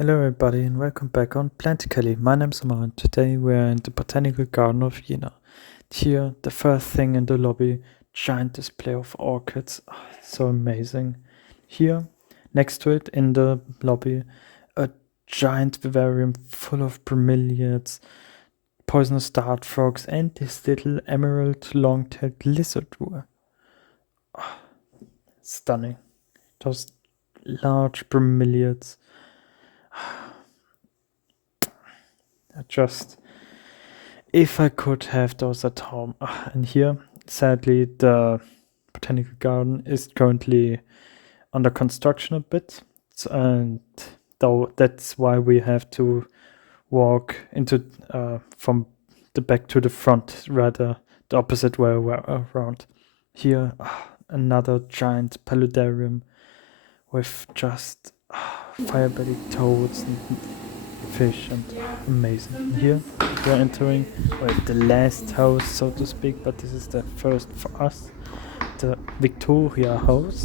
Hello everybody and welcome back on Planticaly. My name's Omar and today we're in the Botanical Garden of Jena. Here, the first thing in the lobby, giant display of orchids. So amazing. Here, next to it in the lobby, a giant vivarium full of bromeliads, poisonous dart frogs and this little emerald long-tailed lizard. Stunning. Those large bromeliads. Just if I could have those at home. And here, sadly, the botanical garden is currently under construction a bit, and though that's why we have to walk into from the back to the front, rather the opposite way around. Here, another giant paludarium with just fire-bellied toads and fish and amazing. Here we're entering the last house, so to speak, but this is the first for us, the Victoria house,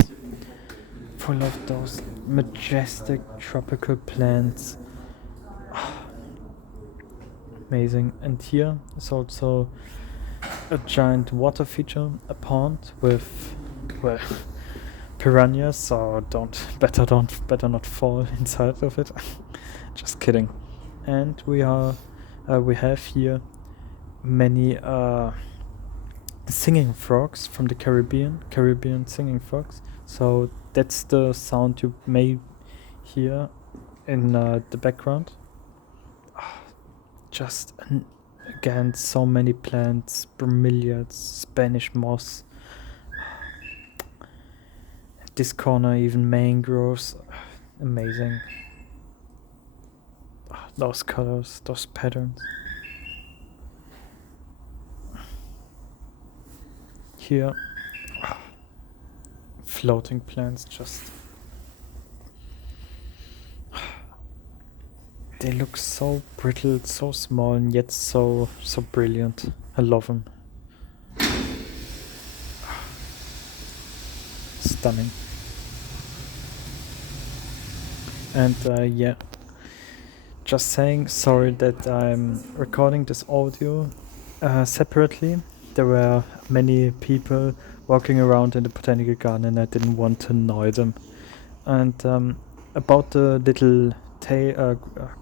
full of those majestic tropical plants. Amazing. And here is also a giant water feature, a pond with, well, piranhas, so better not fall inside of it. Just kidding. And we have here many singing frogs from the Caribbean singing frogs. So that's the sound you may hear in the background. Just again, so many plants, bromeliads, Spanish moss. This corner even mangroves. Amazing. Those colors, those patterns. Here, floating plants, just they look so brittle, so small, and yet so brilliant. I love them. Stunning. And yeah, just saying, sorry that I'm recording this audio separately. There were many people walking around in the botanical garden and I didn't want to annoy them. And about the little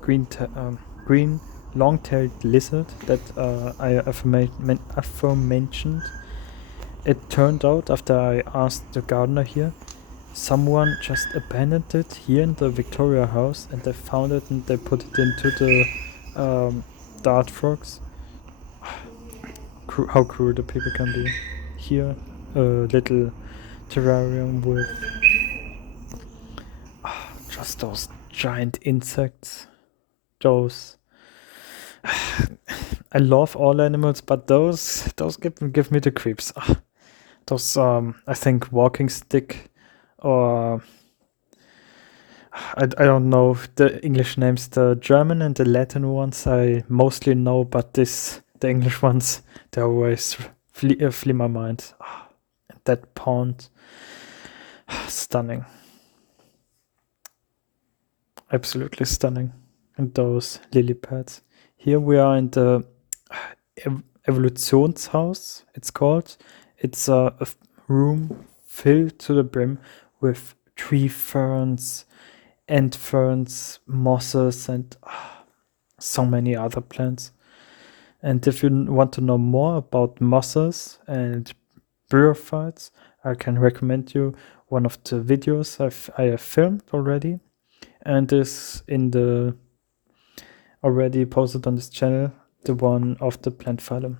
green long-tailed lizard that I aforementioned, it turned out after I asked the gardener here, someone just abandoned it here in the Victoria house and they found it and they put it into the dart frogs. How cruel the people can be. Here, a little terrarium with just those giant insects. Those I love all animals, but those give me the creeps. Those I think walking stick, or I don't know the English names. The German and the Latin ones I mostly know, but the English ones, they always flee my mind. That pond, stunning, absolutely stunning. And those lily pads. Here we are in the Evolutionshaus, it's called. It's a room filled to the brim with tree ferns, ant ferns, mosses, and so many other plants. And if you want to know more about mosses and bryophytes, I can recommend you one of the videos I have filmed already, and is in the already posted on this channel, the one of the plant phylum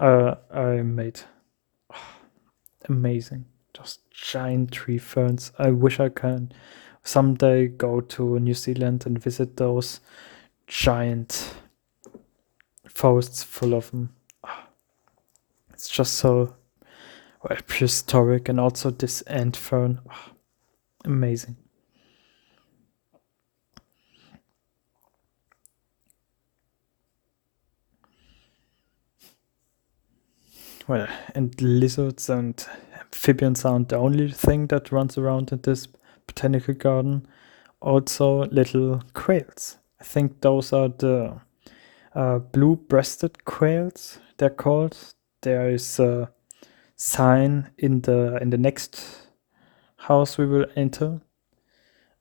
I made. Amazing. Just giant tree ferns. I wish I can someday go to New Zealand and visit those giant forests full of them. It's just so prehistoric, and also this ant fern. Amazing. Well, and lizards and amphibians aren't the only thing that runs around in this botanical garden. Also little quails. I think those are the blue-breasted quails, they're called. There is a sign in the next house we will enter.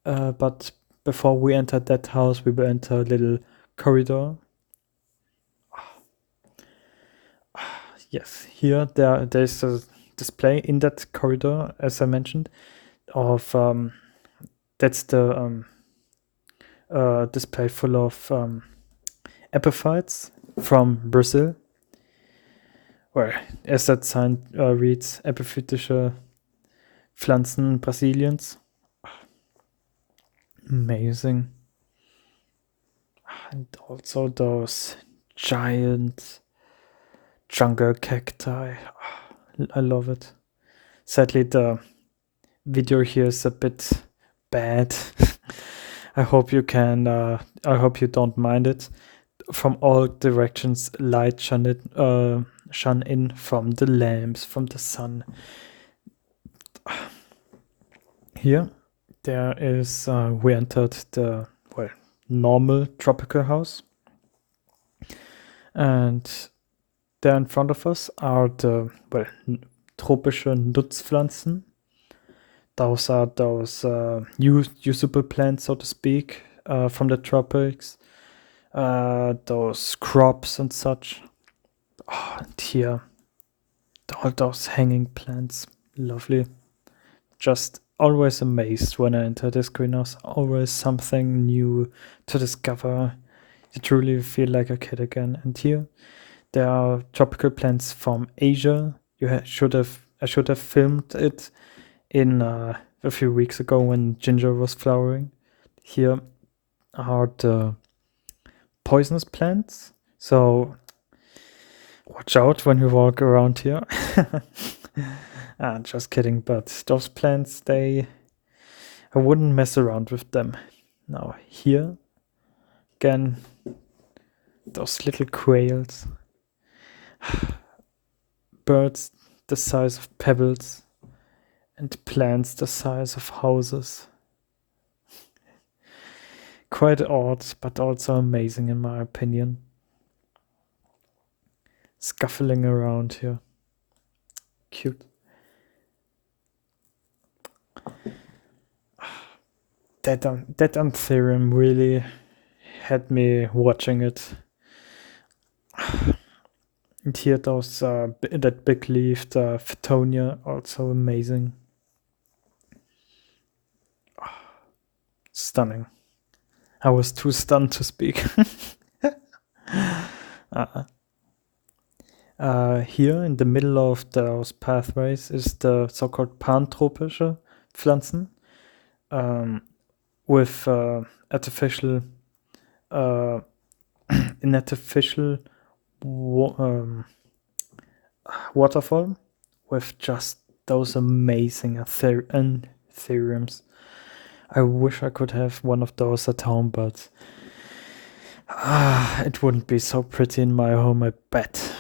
But before we enter that house, we will enter a little corridor. Yes, here there's a display in that corridor, as I mentioned, of that's the display full of epiphytes from Brazil, where as that sign reads, epiphytische Pflanzen Brasiliens. Amazing. And also those giant jungle cacti. I love it. Sadly, the video here is a bit bad. I hope you can. I hope you don't mind it. From all directions, light shone in from the lamps, from the sun. Here, there is. We entered the normal tropical house, and there in front of us are the tropische Nutzpflanzen. Those are those usable plants, so to speak, from the tropics. Those crops and such. Oh, and here, all those hanging plants. Lovely. Just always amazed when I enter this greenhouse. Always something new to discover. You truly feel like a kid again. And here, there are tropical plants from Asia. I should have filmed it in a few weeks ago when ginger was flowering. Here are the poisonous plants, so watch out when you walk around here. Just kidding, but those plants, I wouldn't mess around with them. Now here, again, those little quails, birds the size of pebbles, and plants the size of houses. Quite odd, but also amazing in my opinion. Scuffling around here. Cute. That Anthurium really had me watching it. And here those that big leaf, the Phytonia, also amazing. Stunning. I was too stunned to speak. Here in the middle of those pathways is the so-called pantropische Pflanzen with artificial an artificial waterfall with just those amazing anthuriums. I wish I could have one of those at home, but it wouldn't be so pretty in my home, I bet.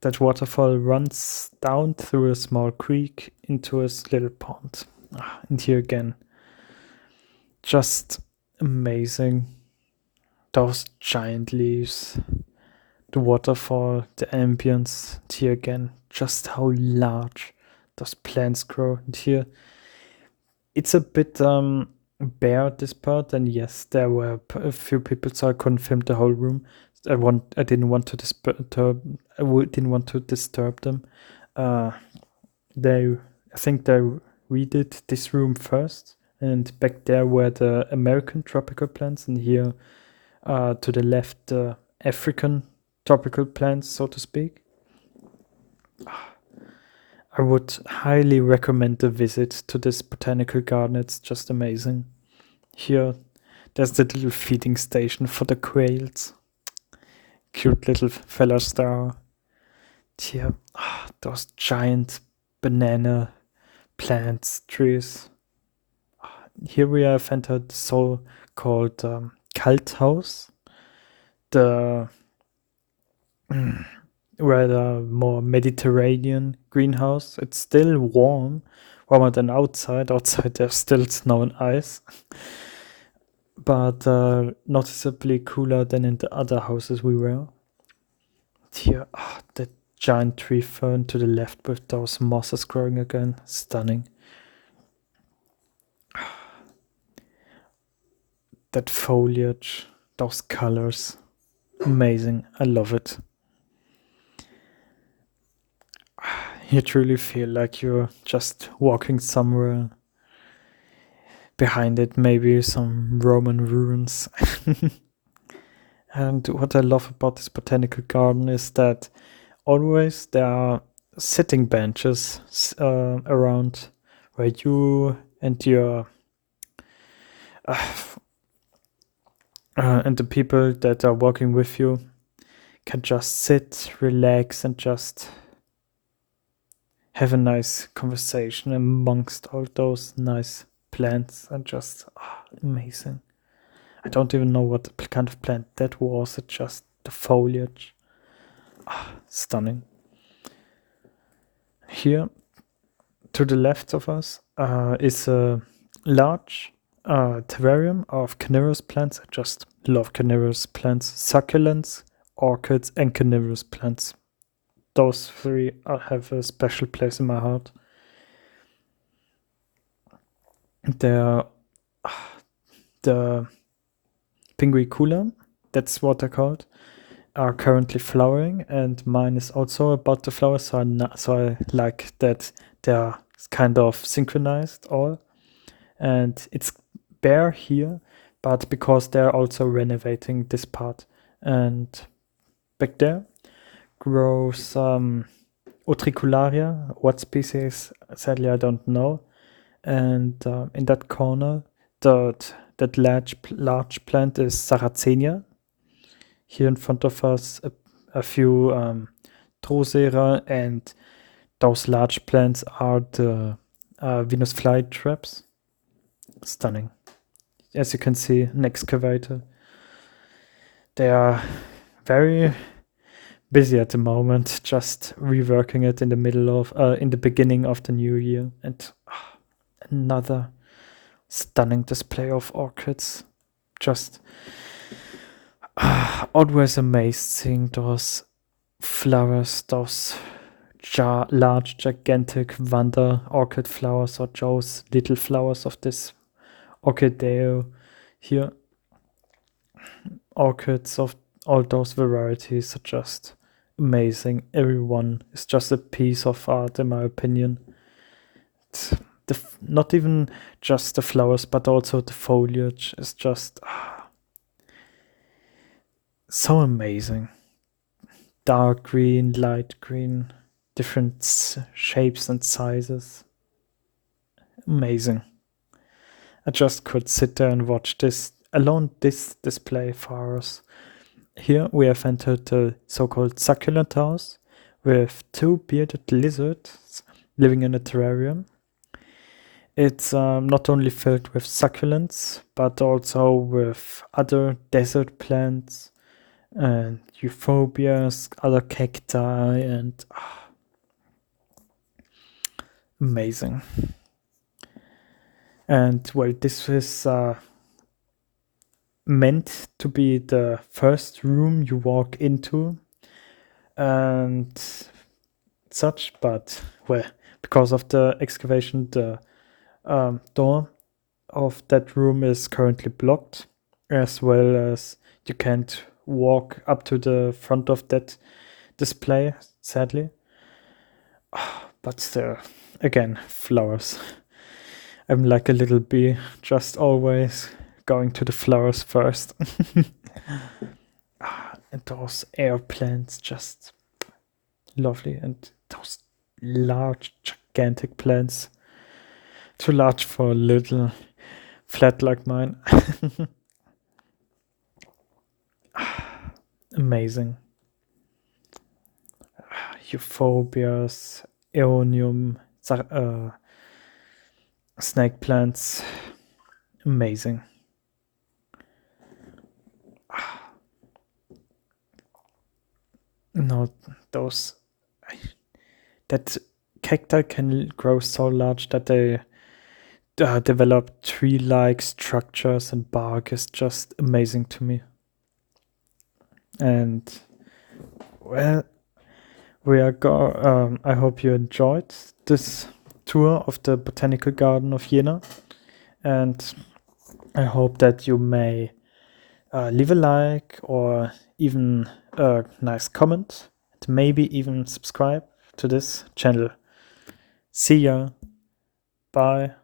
That waterfall runs down through a small creek into a little pond. And here again, just amazing. Those giant leaves, the waterfall, the ambience. And here again, just how large those plants grow. And here, it's a bit bare, this part, and yes, there were a few people, so I couldn't film the whole room. I didn't want to disturb them. I think they redid this room first, and back there were the American tropical plants, and here to the left the African tropical plants, so to speak. I would highly recommend the visit to this botanical garden. It's just amazing. Here, there's the little feeding station for the quails. Cute little fellas there. Here, those giant banana plants, trees. Here we have entered the so-called Kalthaus, the rather more Mediterranean greenhouse. It's still warm warmer than outside. Outside there's still snow and ice, but noticeably cooler than in the other houses we were. Here, the giant tree fern to the left with those mosses growing again. Stunning. That foliage, those colors. Amazing. I love it. You truly feel like you're just walking somewhere. Behind it, maybe some Roman ruins. And what I love about this botanical garden is that always there are sitting benches around where you and your and the people that are working with you can just sit, relax, and just have a nice conversation amongst all those nice plants and just amazing. I don't even know what kind of plant that was. It's just the foliage. Stunning. Here, to the left of us, is a large terrarium of carnivorous plants. I just love carnivorous plants. Succulents, orchids, and carnivorous plants. Those three have a special place in my heart. The pinguicula, that's what they're called, are currently flowering, and mine is also about to flower. So I like that they're kind of synchronized all, and it's bare here, but because they're also renovating this part, and back there grows Utricularia. What species? Sadly, I don't know. And in that corner, that large plant is Sarracenia. Here in front of us, a few Drosera, and those large plants are the Venus flytraps. Stunning. As you can see, an excavator. They are very busy at the moment, just reworking it in the beginning of the new year. And another stunning display of orchids. Just always amazed seeing those flowers, those large, gigantic wonder orchid flowers, or those little flowers of this orchideo here. Orchids of all those varieties are just amazing. Everyone is just a piece of art, in my opinion. Not even just the flowers, but also the foliage is just so amazing. Dark green, light green, different shapes and sizes. Amazing. I just could sit there and watch this display for hours. Here we have entered the so-called succulent house with two bearded lizards living in a terrarium. It's not only filled with succulents, but also with other desert plants and euphorbias, other cacti, and amazing. And well, this is meant to be the first room you walk into and such, but well, because of the excavation, the door of that room is currently blocked, as well as you can't walk up to the front of that display, sadly. But still, again, flowers. I'm like a little bee, just always going to the flowers first. And those air plants, just lovely. And those large, gigantic plants. Too large for a little flat like mine. Amazing. Euphorbias, Aeonium, snake plants. Amazing. No, that cacti can grow so large that they develop tree-like structures, and bark is just amazing to me. And well, I hope you enjoyed this tour of the Botanical Garden of Jena, and I hope that you may leave a like or even a nice comment, and maybe even subscribe to this channel. See ya. Bye.